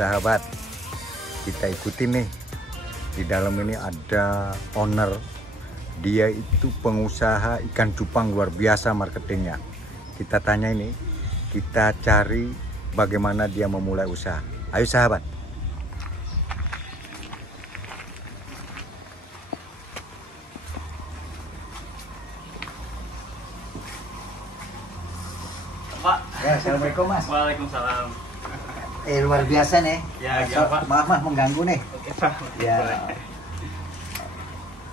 sahabat, kita ikutin nih. Di dalam ini ada owner. Dia itu pengusaha ikan cupang luar biasa marketingnya. Kita tanya ini, kita cari bagaimana dia memulai usaha. Ayo sahabat. Pak. Ya, assalamualaikum mas. Waalaikumsalam. Luar biasa nih. Ya, ya Pak. Maaf mengganggu nih. Oke Pak. Ya.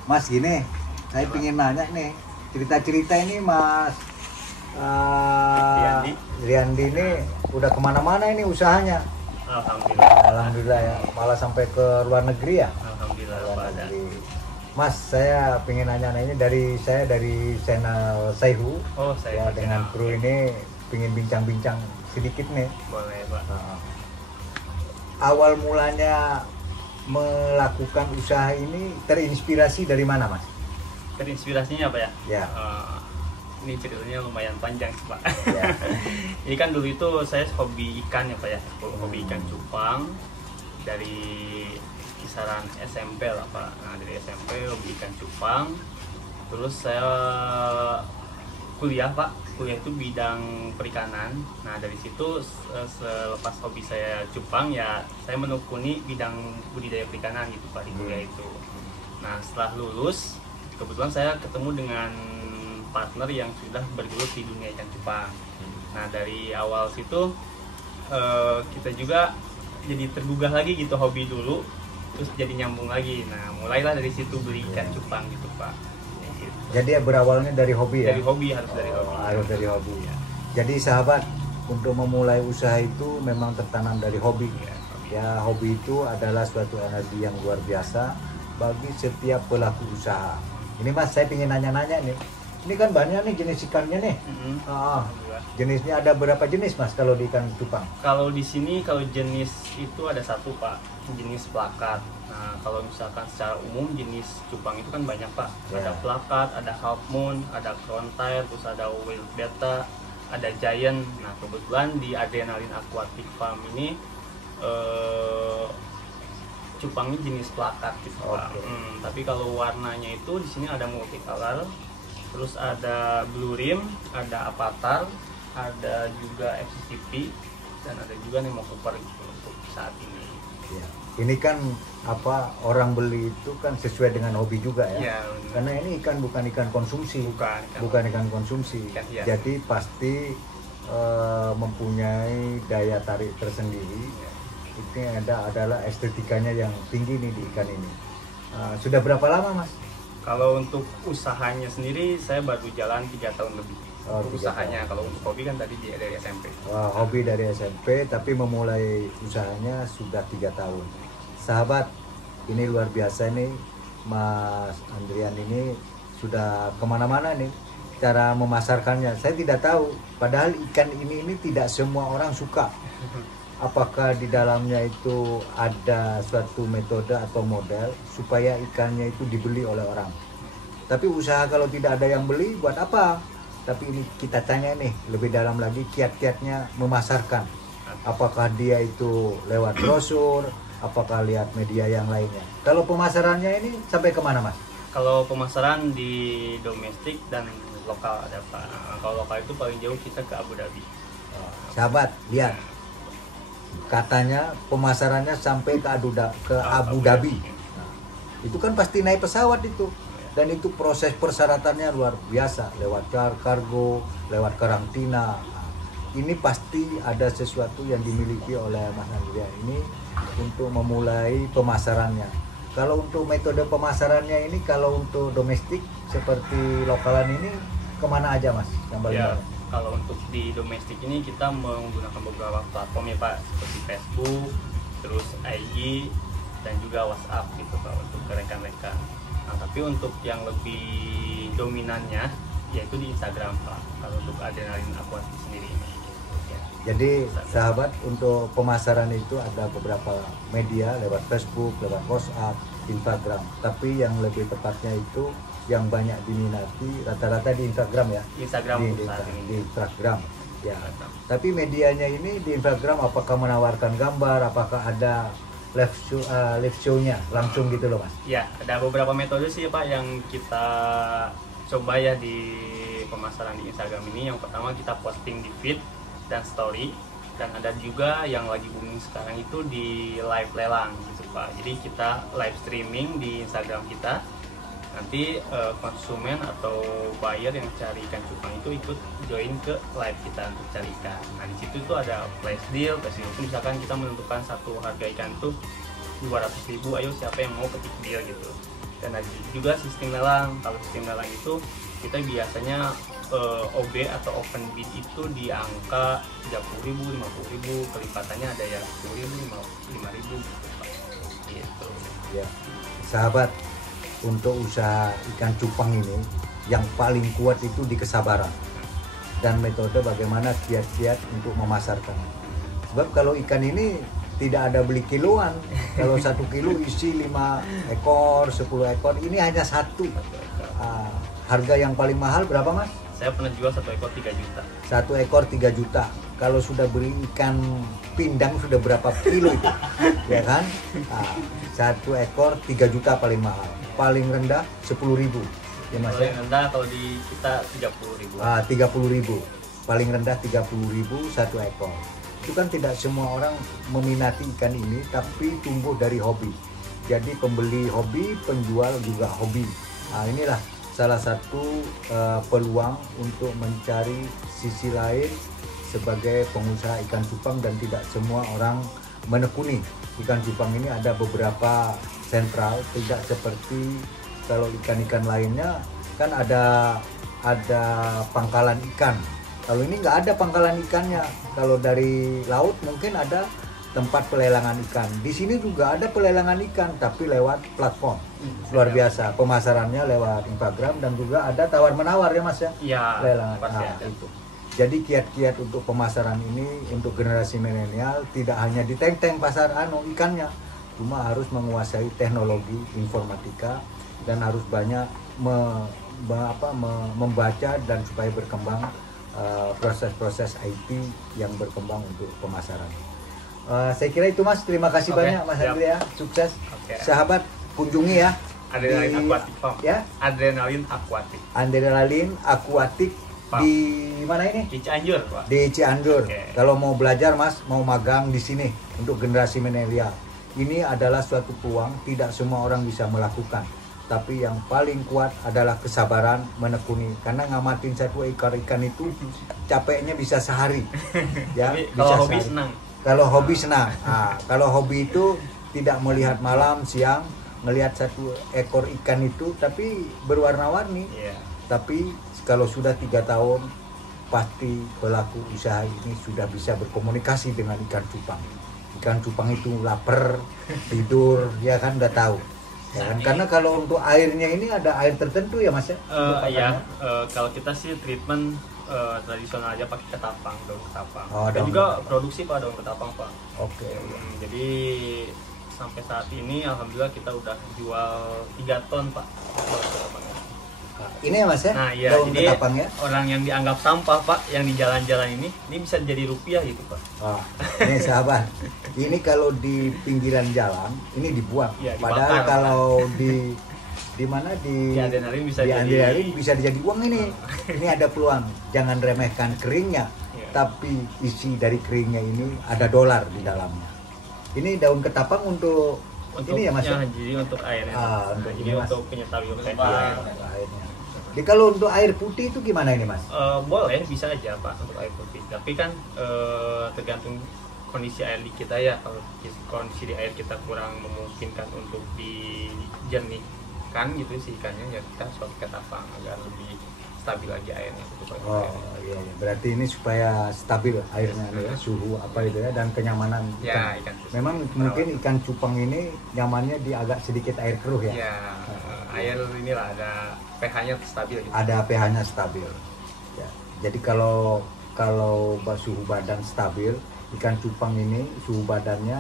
Mas gini, saya ingin nanya nih, cerita-cerita ini Mas Riyandi ini udah kemana-mana ini usahanya. Alhamdulillah. Alhamdulillah ya, malah sampai ke luar negeri ya. Alhamdulillah Luar Pak. negeri. Mas, saya pengen nanya ini dari channel Saihu. Oh, saya Ya, dengan kru ini pengen bincang-bincang sedikit nih. boleh Pak. Awal mulanya melakukan usaha ini terinspirasi dari mana mas? Terinspirasinya apa ya? Ya. Ini ceritanya lumayan panjang sih Pak. Ya. Ini kan dulu itu saya hobi ikan ya Pak ya, hobi ikan cupang dari kisaran SMP lah Pak. Nah dari SMP hobi ikan cupang, terus saya kuliah Pak, kuliah itu bidang perikanan. Nah dari situ selepas hobi saya cupang ya saya menekuni bidang budidaya perikanan gitu Pak di kuliah itu. Nah setelah lulus kebetulan saya ketemu dengan partner yang sudah bergelut di dunia ikan cupang. Nah dari awal situ kita juga jadi tergugah lagi gitu, hobi dulu terus jadi nyambung lagi. Nah mulailah dari situ beli ikan cupang gitu Pak. Jadi berawalnya dari hobi ya? Dari hobi, harus dari hobi. Harus dari hobi. Ya. Jadi sahabat, untuk memulai usaha itu memang tertanam dari hobi. Ya, hobi itu adalah suatu energi yang luar biasa bagi setiap pelaku usaha. Ini mas, saya ingin nanya-nanya nih. Ini kan banyak nih jenis ikannya nih. Jenisnya ada berapa jenis mas kalau di ikan cupang? Kalau di sini kalau jenis itu ada satu Pak, jenis plakat. Nah kalau misalkan secara umum jenis cupang itu kan banyak Pak. Ada plakat, ada half moon, ada crown tail, terus ada whale beta, ada giant. Nah kebetulan di Adrenaline Aquatic Farm ini cupangnya jenis plakat gitu Pak. Tapi kalau warnanya itu di sini ada multicolor, terus ada blue rim, ada avatar, ada juga FCCP, dan ada juga Nemo Cooper gitu untuk saat ini. Ya. Ini kan apa, orang beli itu kan sesuai dengan hobi juga ya. Ya Karena ini ikan bukan ikan konsumsi. Bukan ikan konsumsi. Ya. Jadi pasti mempunyai daya tarik tersendiri. Ya. Ini adalah estetikanya yang tinggi nih di ikan ini. Sudah berapa lama mas? Kalau untuk usahanya sendiri saya baru jalan 3 tahun lebih. Untuk usahanya, kalau untuk hobi kan tadi dari SMP. Hobi dari SMP, tapi memulai usahanya sudah 3 tahun. Sahabat, ini luar biasa nih, Mas Andrian ini sudah kemana-mana nih cara memasarkannya. Saya tidak tahu, padahal ikan ini tidak semua orang suka. Apakah di dalamnya itu ada suatu metode atau model supaya ikannya itu dibeli oleh orang. Tapi usaha kalau tidak ada yang beli, buat apa? Tapi ini kita tanya nih lebih dalam lagi kiat-kiatnya memasarkan. Apakah dia itu lewat brosur, apakah lihat media yang lainnya. Kalau pemasarannya ini sampai kemana mas? Kalau pemasaran di domestik dan lokal ada Pak. Kalau lokal itu paling jauh kita ke Abu Dhabi. Sahabat, lihat. Katanya pemasarannya sampai ke Abu Dhabi. Nah, itu kan pasti naik pesawat itu. Dan itu proses persyaratannya luar biasa, lewat kargo, lewat karantina. Nah, ini pasti ada sesuatu yang dimiliki oleh Mas Andrian ini untuk memulai pemasarannya. Kalau untuk metode pemasarannya ini, kalau untuk domestik seperti lokalan ini, kemana aja mas? Yang paling banyak? Kalau untuk di domestik ini kita menggunakan beberapa platform ya Pak, seperti Facebook, terus IG, dan juga WhatsApp gitu Pak untuk rekan-rekan. Nah, tapi untuk yang lebih dominannya yaitu di Instagram Pak, kalau untuk Adrenaline Aquatic sendiri. Ya. Jadi sahabat, untuk pemasaran itu ada beberapa media, lewat Facebook, lewat WhatsApp, Instagram. Tapi yang lebih tepatnya itu yang banyak diminati rata-rata di Instagram ya. Instagram di Instagram. Ya. Batam. Tapi medianya ini di Instagram apakah menawarkan gambar, apakah ada live show-nya langsung gitu loh Mas? Ya, ada beberapa metode sih Pak yang kita coba ya di pemasaran di Instagram ini. Yang pertama kita posting di feed dan story, dan ada juga yang lagi booming sekarang itu di live lelang gitu Pak. Jadi kita live streaming di Instagram kita. Nanti konsumen atau buyer yang cari ikan cupang itu ikut join ke live kita untuk cari ikan. Nah di situ tuh ada flash deal itu misalkan kita menentukan satu harga ikan tuh 200.000, ayo siapa yang mau ketik deal gitu. Dan ada juga sistem lelang. Kalau sistem lelang itu kita biasanya OB atau open bid itu di angka 30.000, 50.000, kelipatannya ada yang 10.000, 5.000 gitu Pak. Gitu. Ya. Sahabat, untuk usaha ikan cupang ini yang paling kuat itu di kesabaran dan metode bagaimana kiat-kiat untuk memasarkan. Sebab kalau ikan ini tidak ada beli kiloan. Kalau 1 kilo isi 5 ekor, 10 ekor, ini hanya satu. Harga yang paling mahal berapa Mas? Saya pernah jual 1 ekor 3 juta. 1 ekor 3 juta. Kalau sudah beli ikan pindang sudah berapa kilo itu? Ya kan? 1 ekor 3 juta paling mahal. Paling rendah 10.000. Ya Mas. Paling rendah kalau di kita 30.000. 30.000. Paling rendah 30.000 1 ekor. Itu kan tidak semua orang meminati ikan ini, tapi tumbuh dari hobi. Jadi pembeli hobi, penjual juga hobi. Nah inilah salah satu peluang untuk mencari sisi lain sebagai pengusaha ikan cupang, dan tidak semua orang menekuni ikan cupang ini. Ada beberapa sentral, tidak seperti kalau ikan-ikan lainnya kan ada pangkalan ikan. Kalau ini nggak ada pangkalan ikannya. Kalau dari laut mungkin ada tempat pelelangan ikan. Di sini juga ada pelelangan ikan, tapi lewat platform. Luar biasa. Pemasarannya lewat Instagram, dan juga ada tawar-menawar ya Mas ya? Iya, Pelelangan. pasti Nah, ada. itu. Jadi kiat-kiat untuk pemasaran ini untuk generasi milenial tidak hanya di tank-tank pasar ikannya, cuma harus menguasai teknologi informatika dan harus banyak membaca dan supaya berkembang proses-proses IT yang berkembang untuk pemasaran. Saya kira itu Mas, terima kasih Oke, banyak Mas siap. Andrea, sukses. Oke. Sahabat, kunjungi ya Adrenalin di- Aquatic Farm. ya Adrenalin Aquatic. Adrenalin Aquatic Pak. di mana ini? Di Cianjur, Pak. Di Cianjur. Oke. Kalau mau belajar Mas, mau magang di sini untuk generasi milenial. Ini adalah suatu peluang, tidak semua orang bisa melakukan. Tapi yang paling kuat adalah kesabaran menekuni. Karena ngamatin satu ekor ikan itu capeknya bisa sehari. Ya, Tapi bisa kalau hobi sehari. senang. Kalau hobi senang. Kalau hobi itu tidak melihat malam, siang, melihat satu ekor ikan itu tapi berwarna-warni. Iya. Tapi kalau sudah 3 tahun, pasti pelaku usaha ini sudah bisa berkomunikasi dengan ikan cupang. Ikan cupang itu lapar, tidur, ya kan udah tahu. Ya kan? Karena kalau untuk airnya ini ada air tertentu ya Mas ya? Untuk Iya, pakannya? kalau kita sih treatment tradisional aja pakai ketapang, daun ketapang. Oh, Dan daun juga ketapang. produksi Pak daun ketapang, Pak. Oke. Jadi sampai saat ini alhamdulillah kita udah jual 3 ton, Pak. daun ketapang. Ini ya Mas ya? Nah, iya, Daun jadi ketapang ya? orang yang dianggap sampah, Pak, yang di jalan-jalan ini bisa jadi rupiah gitu, Pak. Wah, ini sahabat, ini kalau di pinggiran jalan ini dibuang. Iya, Padahal dibakar. kalau di mana Di adrenalin bisa di jadi- adrenalin bisa jadi uang ini. Ini ada peluang. Jangan remehkan keringnya, Iya. tapi isi dari keringnya ini ada dolar di dalamnya. Ini daun ketapang untuk ini ya Mas. Ya? jadi untuk airnya. Untuk Jadi ini, Mas. untuk penyerta biofilm. Airnya. Jadi kalau untuk air putih itu gimana ini Mas? Boleh, bisa aja Pak untuk air putih. Tapi kan tergantung kondisi air di kita ya. Kalau kondisi di air kita kurang memungkinkan untuk dijernihkan gitu si ikannya, ya kita harus pakai ketapang agar lebih stabil lagi airnya. Gitu, Pak. Oh iya, iya. Berarti ini supaya stabil airnya nih ya, suhu apa itu ya, dan kenyamanan Ya, ikan. ikan. Memang mungkin ikan cupang ini nyamannya di agak sedikit air keruh ya. Ya, air inilah ada pH-nya stabil gitu. Ada pH-nya stabil. Ya. Jadi kalau suhu badan stabil, ikan cupang ini suhu badannya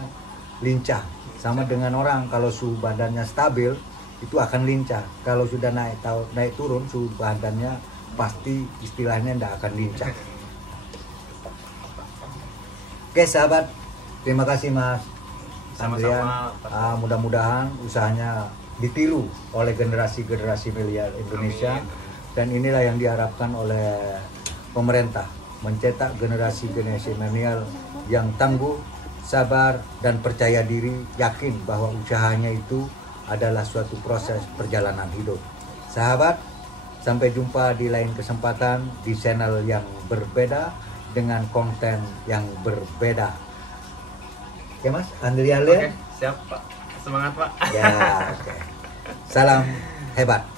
lincah. Sama dengan orang, kalau suhu badannya stabil itu akan lincah. Kalau sudah naik turun suhu badannya, pasti istilahnya tidak akan lincah. Oke sahabat, terima kasih Mas Andrian. Sama-sama, Pak. Mudah-mudahan usahanya ditiru oleh generasi-generasi milenial Indonesia. Amin. Dan inilah yang diharapkan oleh pemerintah, mencetak generasi-generasi milenial yang tangguh, sabar, dan percaya diri, yakin bahwa usahanya itu adalah suatu proses perjalanan hidup. Sahabat, sampai jumpa di lain kesempatan di channel yang berbeda dengan konten yang berbeda. Oke Mas, Andrian Oke, siap Pak. Semangat Pak. Ya, oke. Salam hebat.